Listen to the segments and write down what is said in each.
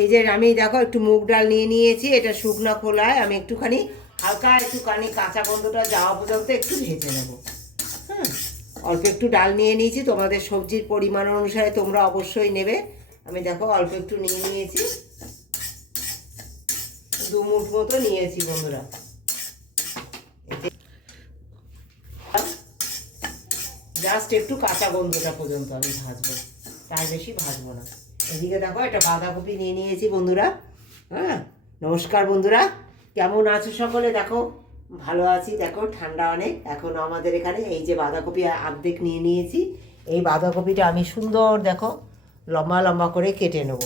এই যে আমি, দেখো, একটু মুগ ডাল নিয়ে নিয়েছি, এটা শুকনো খোলায়। আমি একটুখানি, হালকা একটুখানি কাঁচা গন্ধটা যাওয়া পর্যন্ত একটু ভেজে নেব। হ্যাঁ অল্প একটু ডাল নিয়ে নিয়েছি। তোমাদের সবজির পরিমাণ অনুসারে তোমরা অবশ্যই নেবে। আমি, দেখো, অল্প একটু নিয়ে নিয়েছি। দু মুঠ মতো নিয়েছি, বন্ধুরা। জাস্ট একটু কাঁচা গন্ধটা পর্যন্ত আমি ভাজবো। তাই বেশি ভাজবো না। এদিকে দেখো, একটা বাঁধাকপি নিয়ে নিয়েছি বন্ধুরা। হ্যাঁ নমস্কার বন্ধুরা। কেমন আছো সকলে? দেখো, ভালো আছি। দেখো, ঠান্ডা অনেক। এখন আমাদের এখানে এই যে বাঁধাকপি আর্ধেক নিয়ে নিয়েছি। এই বাঁধাকপিটা আমি সুন্দর, দেখো, লম্বা লম্বা করে কেটে নেব।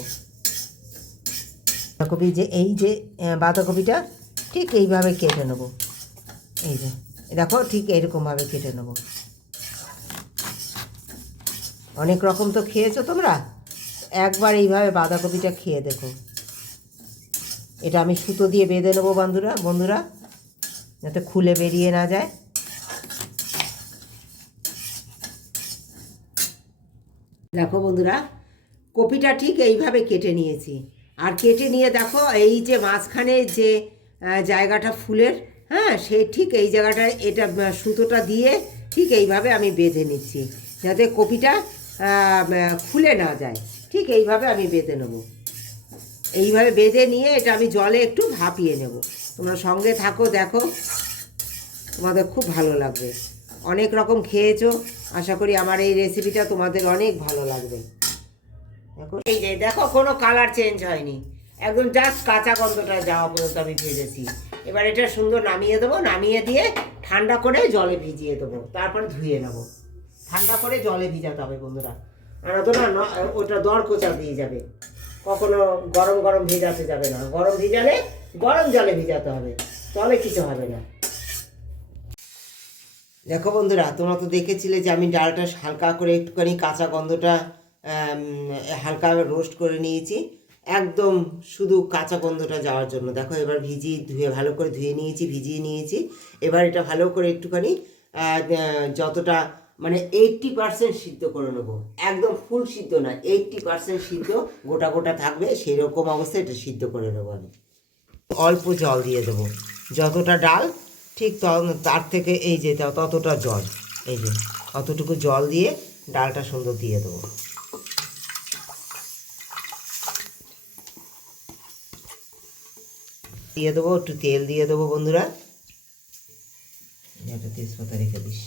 বাঁধাকপি যে, এই যে বাঁধাকপিটা ঠিক এইভাবে কেটে নেব। এই যে, দেখো, ঠিক এরকমভাবে কেটে নেব। অনেক রকম তো খেয়েছো তোমরা? একবার এইভাবে বাঁধাকপিটা খেয়ে দেখো। এটা আমি সুতো দিয়ে বেঁধে নেব বন্ধুরা বন্ধুরা, যাতে খুলে বেরিয়ে না যায়। দেখো বন্ধুরা, কপিটা ঠিক এইভাবে কেটে নিয়েছি। আর কেটে নিয়ে দেখো, এই যে মাঝখানে যে জায়গাটা ফুলের হ্যাঁ সে ঠিক এই জায়গাটায় এটা সুতোটা দিয়ে ঠিক এইভাবে আমি বেঁধে নিচ্ছি, যাতে কপিটা খুলে না যায়। ঠিক এইভাবে আমি বেঁধে নেব। এইভাবে বেঁধে নিয়ে এটা আমি জলে একটু ভাপিয়ে নেব। তোমরা সঙ্গে থাকো, দেখো। তোমাদের খুব ভালো লাগবে। অনেক রকম খেয়েছো। আশা করি আমার এই রেসিপিটা তোমাদের অনেক ভালো লাগবে। দেখো, এই যে, দেখো, কোনো কালার চেঞ্জ হয়নি। একদম জাস্ট কাঁচা গন্ধটা যাওয়া পর্যন্ত আমি ভেজেছি। এবার এটা সুন্দর নামিয়ে দেবো। নামিয়ে দিয়ে ঠান্ডা করে জলে ভিজিয়ে দেবো। তারপর ধুয়ে নেব। ঠান্ডা করে জলে ভিজাতে হবে বন্ধুরা। আর তো না ওটা দর কোচা দিয়ে যাবে? কখনো গরম গরম ভিজাতে যাবে না। গরম ভিজালে গরম জলে ভিজাতে হবে। তাহলে কিছু হবে না। দেখো বন্ধুরা, তোমরা তো দেখেছিলে যে আমি ডালটা হালকা করে একটুখানি কাঁচা গন্ধটা হালকা রোস্ট করে নিয়েছি। একদম শুধু কাঁচা গন্ধটা যাওয়ার জন্য। দেখো, এবার ভিজিয়ে ধুয়ে, ভালো করে ধুয়ে নিয়েছি, ভিজিয়ে নিয়েছি। এবার এটা ভালো করে একটুখানি যতটা মানে এইটটি পার্সেন্ট সিদ্ধ করে নেব। একদম ফুল সিদ্ধ না এইটটি পার্সেন্ট সিদ্ধ, গোটা গোটা থাকবে সেই রকম অবস্থায় এটা সিদ্ধ করে নেব আমি। অল্প জল দিয়ে দেবো। যতটা ডাল, ঠিক তার থেকে এই যে ততটা জল, এই যে, অতটুকু জল দিয়ে ডালটা সুন্দর দিয়ে দেবো। দিয়ে দেবো, একটু তেল দিয়ে দেবো বন্ধুরা। একটা তেজপাতা রেখে দিস।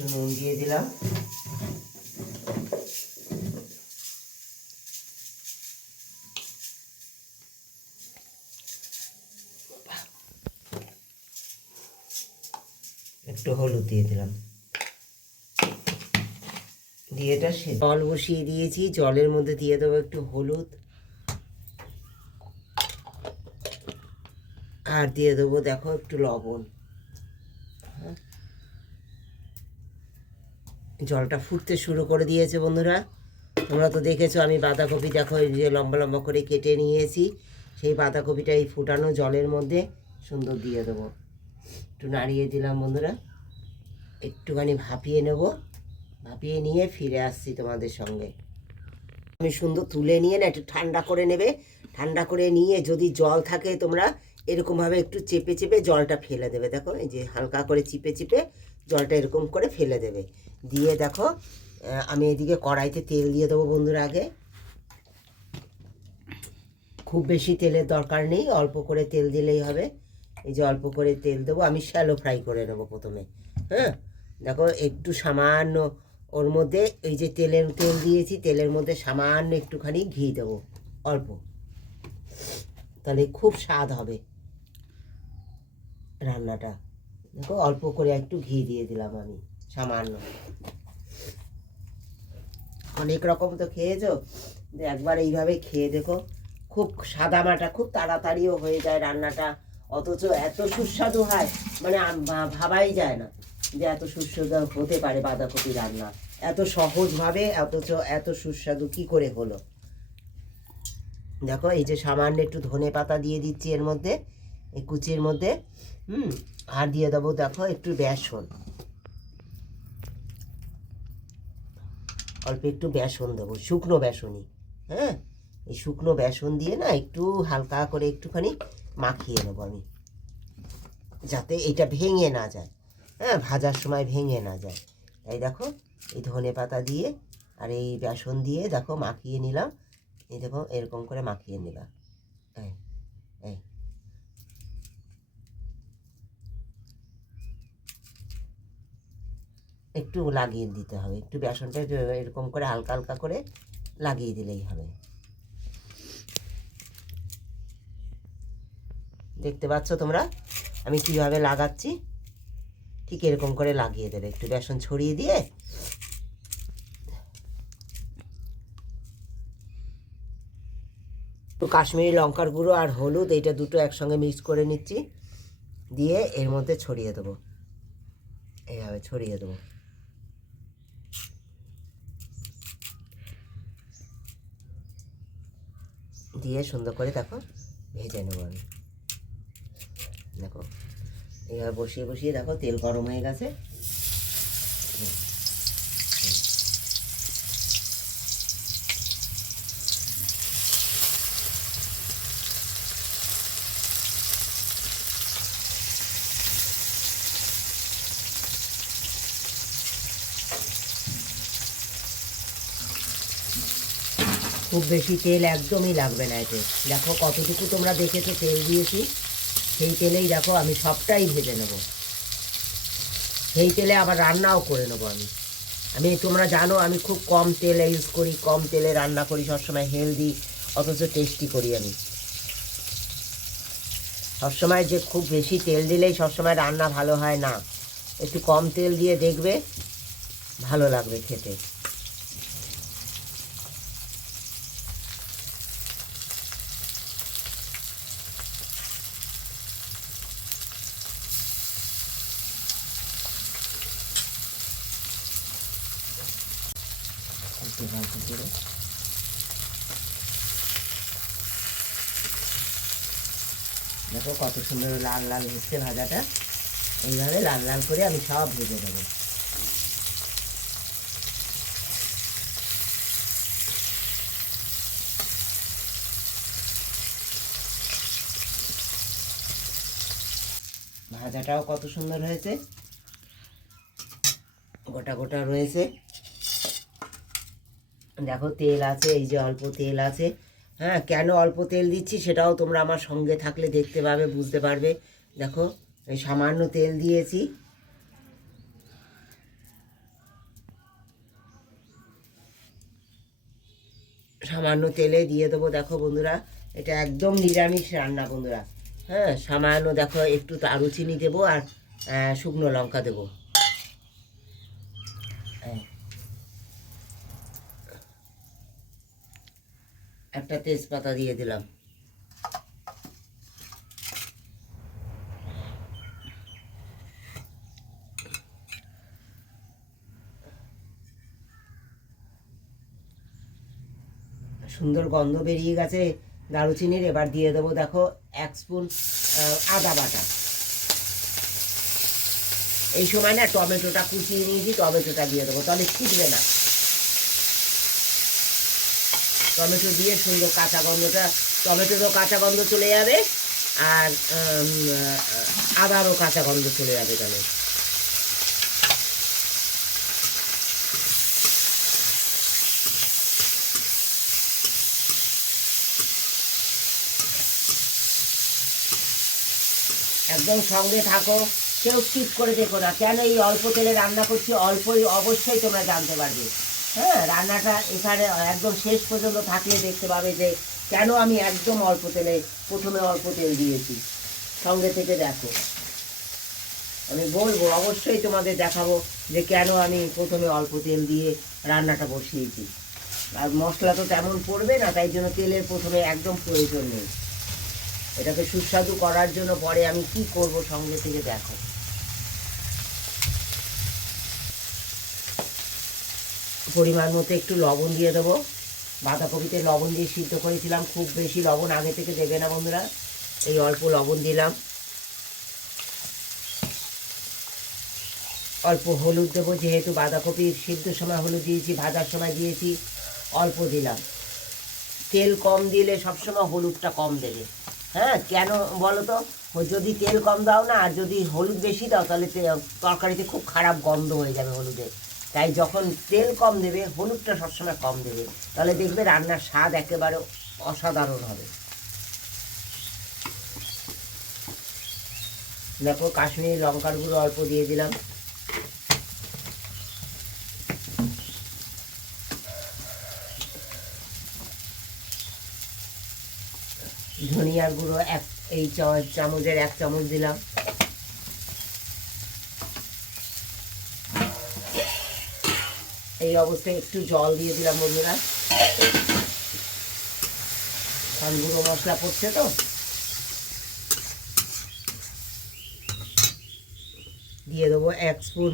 একটু নুন দিয়ে দিলাম। একটু হলুদ দিয়ে দিলাম। দিয়ে এটা সে- জল বসিয়ে দিয়েছি। জলের মধ্যে দিয়ে দেবো একটু হলুদ। আর দিয়ে দেবো, দেখো, একটু লবণ। জলটা ফুটতে শুরু করে দিয়েছে বন্ধুরা। তোমরা তো দেখেছ, আমি বাঁধাকপি দেখো, এই যে লম্বা লম্বা করে কেটে নিয়েছি। সেই বাঁধাকপিটা এই ফুটানো জলের মধ্যে সুন্দর দিয়ে দেবো। একটু নাড়িয়ে দিলাম বন্ধুরা। একটুখানি ভাপিয়ে নেব। ভাপিয়ে নিয়ে ফিরে আসছি তোমাদের সঙ্গে। আমি সুন্দর তুলে নিয়ে না, একটু ঠান্ডা করে নেবে। ঠান্ডা করে নিয়ে যদি জল থাকে তোমরা এরকমভাবে একটু চেপে চেপে জলটা ফেলে দেবে। দেখো, এই যে হালকা করে চিপে চিপে জলটা এরকম করে ফেলে দেবে। দিয়ে দেখো আমি এদিকে কড়াইতে তেল দিয়ে দেবো বন্ধুরা আগে। খুব বেশি তেলের দরকার নেই, অল্প করে তেল দিলেই হবে। এই যে অল্প করে তেল দেবো, আমি শ্যালো ফ্রাই করে নেব প্রথমে। হ্যাঁ? দেখো, একটু সামান্য ওর মধ্যে, এই যে তেলের তেল দিয়েছি, তেলের মধ্যে সামান্য একটুখানি ঘি দেবো, অল্প। তাহলে খুব স্বাদ হবে রান্নাটা। দেখো, অল্প করে একটু ঘি দিয়ে দিলাম আমি, সামান্য। অনেক রকম তো খেয়েছো? একবার এইভাবে খেয়ে দেখো। খুব সাদামাটা খুব তাড়াতাড়িও হয়ে যায় রান্নাটা। অথচ এত সুস্বাদু হয় মানে ভাবাই যায় না যে এত সুস্বাদু হতে পারে বাঁধাকপি রান্না। এত সহজভাবে, অথচ এত সুস্বাদু কি করে হলো? দেখো, এই যে সামান্য একটু ধনে পাতা দিয়ে দিচ্ছি এর মধ্যে। এই কুচির মধ্যে, হুম, আর দিয়ে দেবো দেখো একটু বেসন। অল্প একটু বেসন দেবো, শুকনো বেসনই হ্যাঁ? এই শুকনো বেসন দিয়ে না একটু হালকা করে একটুখানি মাখিয়ে নেব আমি, যাতে এটা ভেঙে না যায় হ্যাঁ? ভাজার সময় ভেঙে না যায়। এই দেখো, এই ধনে পাতা দিয়ে আর এই বেসন দিয়ে দেখো মাখিয়ে নিলাম, এই দেখো এরকম করে মাখিয়ে নিলাম। এই এই। একটু লাগিয়ে দিতে হবে। একটু বেসনটা এরকম করে হালকা হালকা করে লাগিয়ে দিলেই হবে। দেখতে পাচ্ছ তোমরা? আমি কীভাবে লাগাচ্ছি? ঠিক এরকম করে লাগিয়ে দেবে। একটু বেসন ছড়িয়ে দিয়ে কাশ্মীরি লঙ্কার গুঁড়ো আর হলুদ, এইটা দুটো একসঙ্গে মিক্স করে নিচ্ছি। দিয়ে এর মধ্যে ছড়িয়ে দেবো। এইভাবে ছড়িয়ে দেবো। দিয়ে সুন্দর করে দেখো ভেজে নেব আমি। দেখো এইভাবে বসিয়ে বসিয়ে দেখো তেল গরম হয়ে গেছে হুম। হুম। খুব বেশি তেল একদমই লাগবে না এতে। দেখো কতটুকু তোমরা দেখেছ তেল দিয়েছি, সেই তেলেই দেখো আমি সবটাই ভেজে নেব। সেই তেলে আবার রান্নাও করে নেব আমি। আমি, তোমরা জানো আমি খুব কম তেল ইউজ করি, কম তেলে রান্না করি, সবসময় হেলদি অথচ টেস্টি করি আমি। সবসময় যে খুব বেশি তেল দিলেই সবসময় রান্না ভালো হয় না। একটু কম তেল দিয়ে দেখবে, ভালো লাগবে খেতে একটু হালকা করে দেখো কত সুন্দর লাল লাল হচ্ছে ভাজাটা। এইভাবে লাল লাল করে আমি সব ভেজে দেবো ভাজাটাও কত সুন্দর হয়েছে। গোটা গোটা রয়েছে। দেখো তেল আছে, এই যে অল্প তেল আছে। হ্যাঁ কেন অল্প তেল দিচ্ছি সেটাও তোমরা আমার সঙ্গে থাকলে দেখতে পাবে, বুঝতে পারবে। দেখো, এই সামান্য তেল দিয়েছি। সামান্য তেলে দিয়ে দেবো। দেখো বন্ধুরা, এটা একদম নিরামিষ রান্না বন্ধুরা। হ্যাঁ সামান্য, দেখো, একটু দারুচিনি দেবো আর শুকনো লঙ্কা দেবো। একটা তেজপাতা দিয়ে দিলাম। সুন্দর গন্ধ বেরিয়ে গেছে, দারুচিনির। এবার দিয়ে দেবো, দেখো, এক স্পুন আদা বাটা। এই সময় না টমেটোটা কুচিয়ে নিয়েছি, টমেটোটা দিয়ে দেবো, তাহলে ছিটবে না। টমেটো দিয়ে সুন্দর কাঁচা গন্ধটা, টমেটোরও কাঁচা গন্ধ চলে যাবে আর আদারও কাঁচা গন্ধ চলে যাবে তাহলে একদম সঙ্গে থাকো, কেউ স্কিপ করে দেখো না। কেন এই অল্প তেলে রান্না করছি? অল্পই অবশ্যই তোমরা জানতে পারবে। হ্যাঁ রান্নাটা এখানে একদম শেষ পর্যন্ত থাকলে দেখতে পাবে যে কেন আমি একদম অল্প তেলে, প্রথমে অল্প তেল দিয়েছি। সঙ্গে থেকে দেখো। আমি বলব, অবশ্যই তোমাদের দেখাবো যে কেন আমি প্রথমে অল্প তেল দিয়ে রান্নাটা বসিয়েছি। আর মশলা তো তেমন পড়বে না, তাই জন্য তেলের প্রথমে একদম প্রয়োজন নেই। এটাকে সুস্বাদু করার জন্য পরে আমি কি করব সঙ্গে থেকে দেখো। পরিমাণ মতো একটু লবণ দিয়ে দেবো। বাঁধাকপিতে লবণ দিয়ে সিদ্ধ করেছিলাম, খুব বেশি লবণ আগে থেকে দেবে না বন্ধুরা। এই অল্প লবণ দিলাম। অল্প হলুদ দেবো, যেহেতু বাঁধাকপি সিদ্ধ সময় হলুদ দিয়েছি, ভাজার সময় দিয়েছি, অল্প দিলাম। তেল কম দিলে সবসময় হলুদটা কম দেবে। হ্যাঁ কেন বলো তো? যদি তেল কম দাও না, আর যদি হলুদ বেশি দাও, তাহলে তরকারিতে খুব খারাপ গন্ধ হয়ে যাবে হলুদের তাই যখন তেল কম দেবে, হলুদটা সবসময় কম দেবে, তাহলে দেখবে রান্নার স্বাদ একেবারে অসাধারণ হবে। দেখো, কাশ্মীরি লঙ্কার গুঁড়ো অল্প দিয়ে দিলাম। ধনিয়ার গুঁড়ো এক এই চামচের এক চামচ দিলাম। এই অবস্থায় একটু জল দিয়ে দিলাম বন্ধুরা। কারণ গুঁড়ো মশলা পড়ছে তো। দিয়ে দেবো এক স্পুন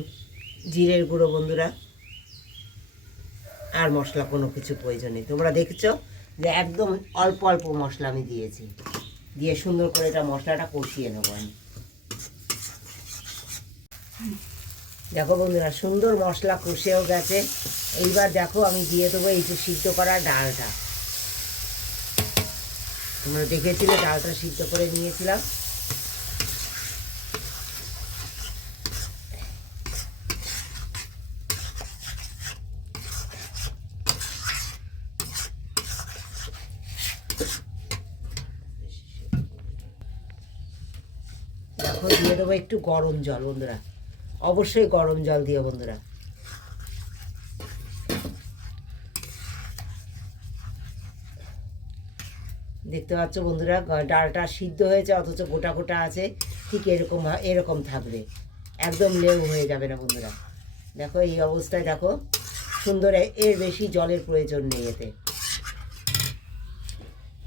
জিরের গুঁড়ো বন্ধুরা। আর মশলা কোনো কিছু প্রয়োজন নেই। তোমরা দেখছ যে একদম অল্প অল্প মশলা আমি দিয়েছি। দিয়ে সুন্দর করে এটা মশলাটা কষিয়ে নেব আমি। দেখো বন্ধুরা, সুন্দর মশলা কষেও গেছে। এইবার দেখো আমি দিয়ে দেবো এই যে সিদ্ধ করা ডালটা। তোমরা দেখেছিলে ডালটা সিদ্ধ করে নিয়েছিলাম। দেখো দিয়ে দেবো একটু গরম জল বন্ধুরা। অবশ্যই গরম জল দিও বন্ধুরা। দেখতে পাচ্ছ বন্ধুরা ডালটা সিদ্ধ হয়েছে, অথচ গোটা গোটা আছে, ঠিক এরকম এরকম থাকবে। একদম লেউ হয়ে যাবে না বন্ধুরা। দেখো, এই অবস্থায় দেখো, সুন্দর এর বেশি জলের প্রয়োজন নেই এতে।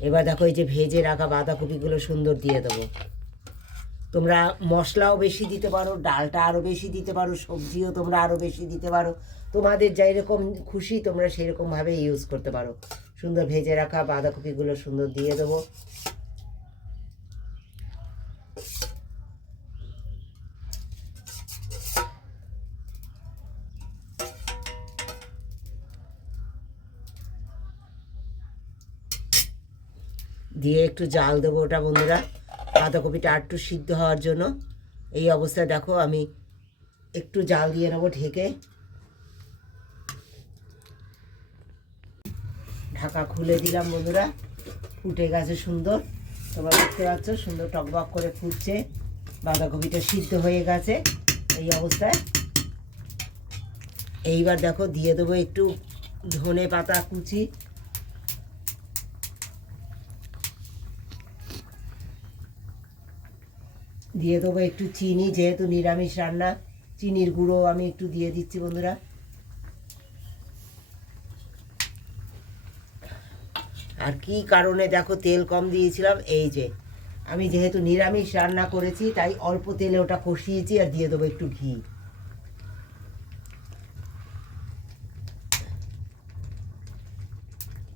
এবার দেখো, এই যে ভেজে রাখা বাঁধাকপিগুলো সুন্দর দিয়ে দেবো। তোমরা মশলাও বেশি দিতে পারো, ডালটা আরও বেশি দিতে পারো, সবজিও তোমরা আরও বেশি দিতে পারো। তোমাদের যাই রকম খুশি তোমরা সেরকমভাবে ইউজ করতে পারো। সুন্দর ভেজে রাখা বাঁধাকপিগুলো সুন্দর দিয়ে দেবো। দিয়ে একটু জাল দেবো ওটা বন্ধুরা। বাঁধাকপিটা আর একটু সিদ্ধ হওয়ার জন্য। এই অবস্থায় দেখো আমি একটু জাল দিয়ে নেব ঢেকে। ঢাকা খুলে দিলাম বন্ধুরা, ফুটে গেছে সুন্দর। তোমরা দেখতে পাচ্ছ সুন্দর টকবক করে ফুটছে, বাঁধাকপিটা সিদ্ধ হয়ে গেছে এই অবস্থায়। এইবার দেখো দিয়ে দেবো একটু ধনে পাতা কুচি। দিয়ে দেবো একটু চিনি, যেহেতু নিরামিষ রান্না, চিনির গুঁড়ো আমি একটু দিয়ে দিচ্ছি বন্ধুরা। আর কি কারণে দেখো তেল কম দিয়েছিলাম? এই যে, আমি যেহেতু নিরামিষ রান্না করেছি, তাই অল্প তেলে ওটা কষিয়েছি আর দিয়ে দেবো একটু ঘি।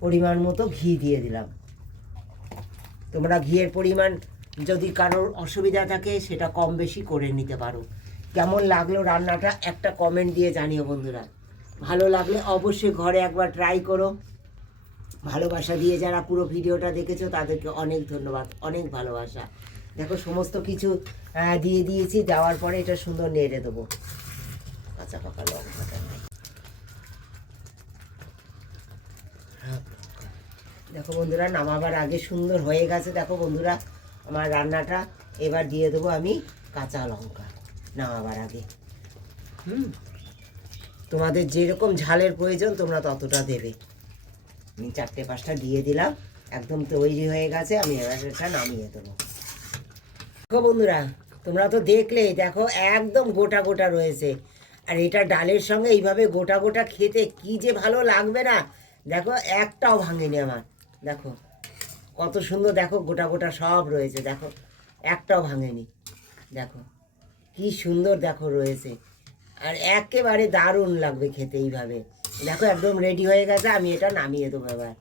পরিমাণ মতো ঘি দিয়ে দিলাম। তোমরা ঘিয়ের পরিমাণ যদি কারোর অসুবিধা থাকে, সেটা কম বেশি করে নিতে পারো। কেমন লাগল রান্নাটা, একটা কমেন্ট দিয়ে জানিও বন্ধুরা। ভালো লাগলে অবশ্যই ঘরে একবার ট্রাই করো। ভালোবাসা দিয়ে যারা পুরো ভিডিওটা দেখেছ, তাদেরকে অনেক ধন্যবাদ, অনেক ভালোবাসা। দেখো, সমস্ত কিছু দিয়ে দিয়েছি, দেওয়ার পরে এটা সুন্দর নেড়ে দেবো। কাঁচা পাকা লঙ্কাটা। দেখো বন্ধুরা, নামাবার আগে সুন্দর হয়ে গেছে। দেখো বন্ধুরা আমার রান্নাটা এবার দিয়ে দেবো আমি কাঁচা লঙ্কা। নামাবার আগে। হুম? তোমাদের যেরকম ঝালের প্রয়োজন, তোমরা ততটা দেবে। আমি চারটে পাঁচটা দিয়ে দিলাম। একদম তৈরি হয়ে গেছে, আমি এবার এটা নামিয়ে দেবো। দেখো বন্ধুরা, তোমরা তো দেখলেই, দেখো একদম গোটা গোটা রয়েছে। আর এটা ডালের সঙ্গে এইভাবে গোটা গোটা খেতে কি যে ভালো লাগবে না। দেখো একটাও ভাঙেনি আমার। দেখো। কত সুন্দর, দেখো গোটা গোটা সব রয়েছে, দেখো, একটাও ভাঙেনি, দেখো, কি সুন্দর দেখো রয়েছে, আর একেবারে দারুণ লাগবে খেতে এইভাবে, দেখো একদম রেডি হয়ে গেছে, আমি এটা নামিয়ে দেবো এবার,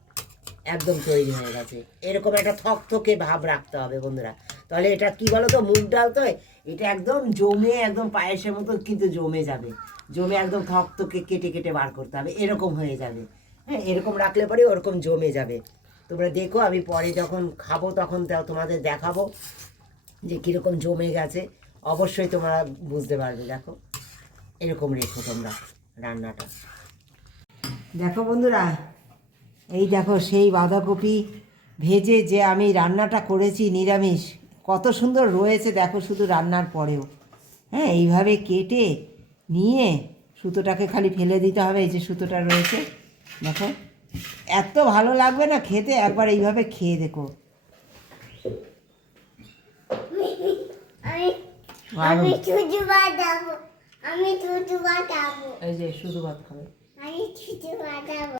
একদম তৈরি হয়ে গেছে, এরকম একটা থকথকে ভাব রাখতে হবে বন্ধুরা, তাহলে এটা কি বলো তো মুগ ডাল তো, এটা একদম জমে, একদম পায়েসের মতো কিন্তু জমে যাবে, জমে একদম থকথকে কেটে কেটে বার করতে হবে, এরকম হয়ে যাবে হ্যাঁ এরকম রাখলে পরে ওরকম জমে যাবে তোমরা দেখো, আমি পরে যখন খাব তখন তাও তোমাদের দেখাবো যে কীরকম জমে গেছে। অবশ্যই তোমরা বুঝতে পারবে, দেখো। এরকম রেখো তোমরা রান্নাটা। দেখো বন্ধুরা, এই দেখো সেই বাঁধাকপি ভেজে যে আমি রান্নাটা করেছি নিরামিষ, কত সুন্দর রয়েছে দেখো শুধু রান্নার পরেও। হ্যাঁ এইভাবে কেটে নিয়ে সুতোটাকে খালি ফেলে দিতে হবে, এই যে সুতোটা রয়েছে, দেখো। এত ভালো লাগবে না খেতে? একবার এইভাবে খেয়ে দেখো। আমি এই যে শুধু ভাত খাবে। আমি বাঁধাবো